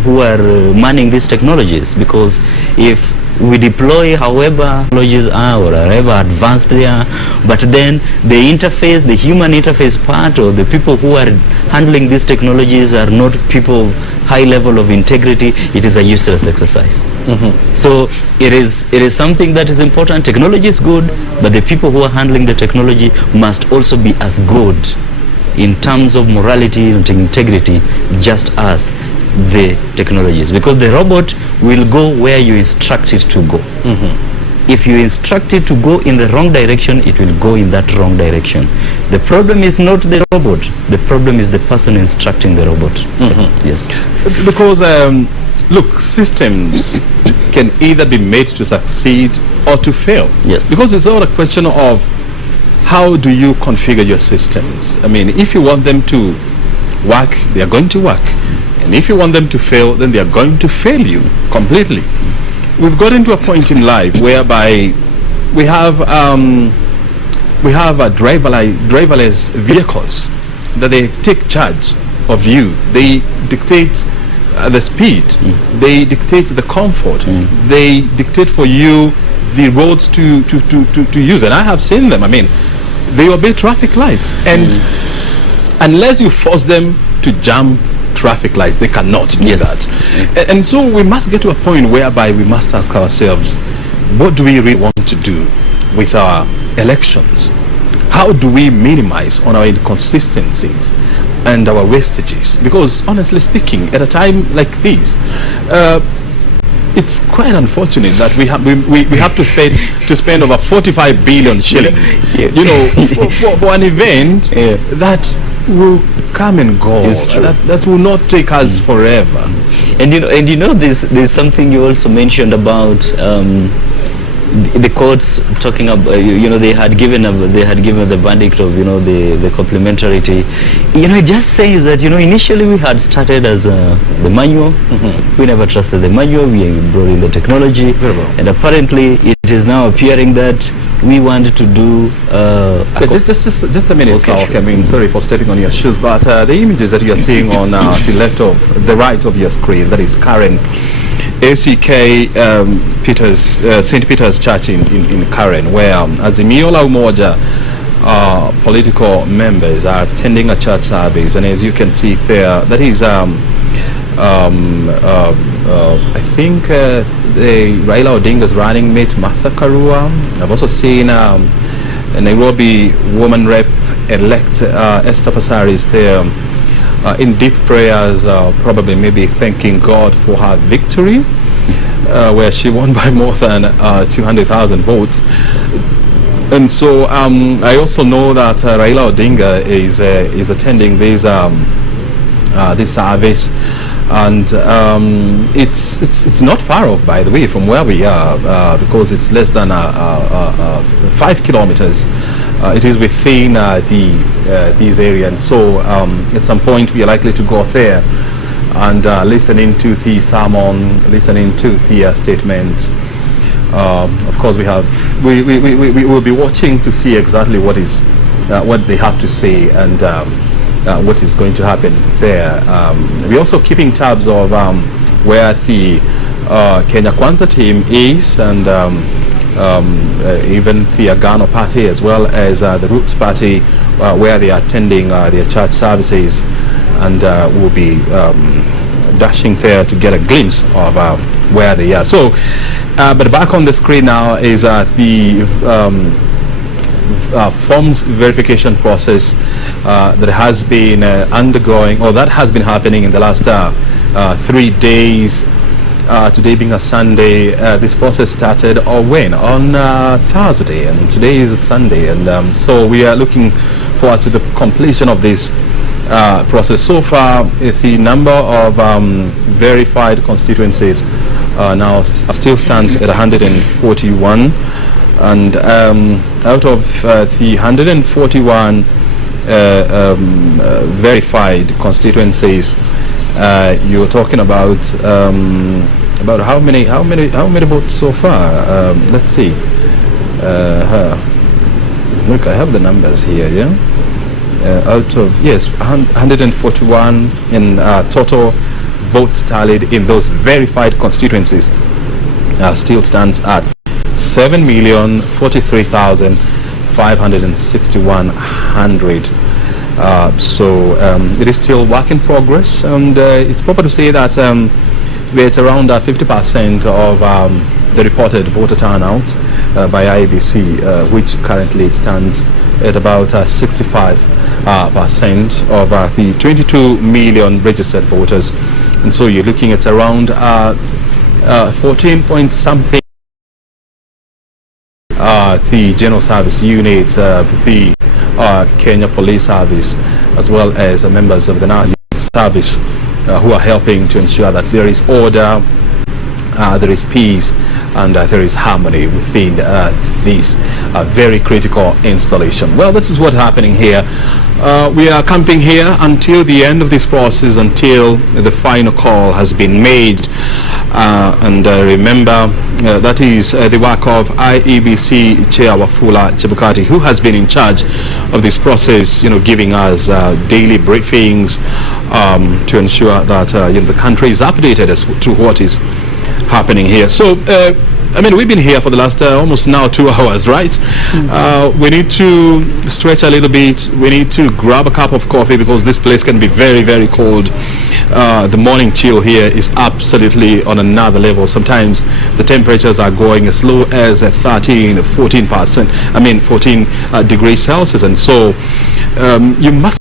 who are manning these technologies, because if we deploy however technologies are or however advanced they are, but then the interface, the human interface part, or the people who are handling these technologies are not people of high level of integrity, it is a useless exercise. So it is something that is important. Technology is good, but the people who are handling the technology must also be as good in terms of morality and integrity just as the technologies, because the robot will go where you instruct it to go. If you instruct it to go in the wrong direction, it will go in that wrong direction. The problem is not the robot, the problem is the person instructing the robot. Yes. Because look, systems can either be made to succeed or to fail. Yes. Because it's all a question of how do you configure your systems. I mean, if you want them to work, they are going to work. And if you want them to fail, then they are going to fail you completely. We've gotten to a point in life whereby we have driverless vehicles that they take charge of you. They dictate the speed. They dictate the comfort. They dictate for you the roads to use. And I have seen them. I mean, they obey traffic lights, and unless you force them to jump traffic lights, they cannot do that. And so we must get to a point whereby we must ask ourselves, what do we really want to do with our elections? How do we minimize on our inconsistencies and our wastages? Because honestly speaking, at a time like this, it's quite unfortunate that we have to spend over 45 billion shillings, you know, for an event that will come and go. That will not take us forever. And you know there's something you also mentioned about the courts talking about, they had given the verdict of the complementarity. It just says that initially we had started as the manual. We never trusted the manual. We brought in the technology, and apparently it is now appearing that we want to do just a minute, okay, I mean, sorry for stepping on your shoes, but the images that you are seeing on the right of your screen, that is Karen, ACK St. Peter's Church in Karen, where Azimio la Umoja political members are attending a church service. And as you can see there, that is I think the Raila Odinga's running mate Martha Karua. I've also seen Nairobi woman rep elect Esther Passaris there in deep prayers, probably maybe thanking God for her victory, where she won by more than 200,000 votes. And so I also know that Raila Odinga is attending this service, and it's not far off, by the way, from where we are, because it's less than 5 kilometers. It is within this area, and so at some point we are likely to go there and listening to the sermon, listening to the statements. Of course, we will be watching to see exactly what they have to say and what is going to happen there. We're also keeping tabs of where the Kenya Kwanza team is, and even the Agano party, as well as the Roots party, where they are attending their church services, and we'll be dashing there to get a glimpse of where they are. So, but back on the screen now is the forms verification process that has been undergoing, or that has been happening in the last 3 days. Today being a Sunday, this process started on Thursday, and today is a Sunday, and so we are looking forward to the completion of this process. So far, the number of verified constituencies now still stands at 141, and out of the 141 verified constituencies, you're talking about how many votes so far? Let's see. Look, I have the numbers here. Yeah, out of 141 in total votes tallied in those verified constituencies still stands at 7,043,561. So it is still work in progress, and it's proper to say that it's around 50% of the reported voter turnout by IEBC, which currently stands at about 65% of the 22 million registered voters. And so you're looking at around 14 point something the General Service Unit, the Kenya Police Service, as well as members of the National Service who are helping to ensure that there is order, there is peace, and there is harmony within this very critical installation. Well, this is what's happening here. We are camping here until the end of this process, until the final call has been made. And remember, that is the work of IEBC Chair Wafula Chebukati, who has been in charge of this process, giving us daily briefings to ensure that the country is updated as to what is happening here. So we've been here for the last almost now 2 hours, right? We need to stretch a little bit. We need to grab a cup of coffee because this place can be very, very cold. The morning chill here is absolutely on another level. Sometimes the temperatures are going as low as 14 degrees Celsius, and so you must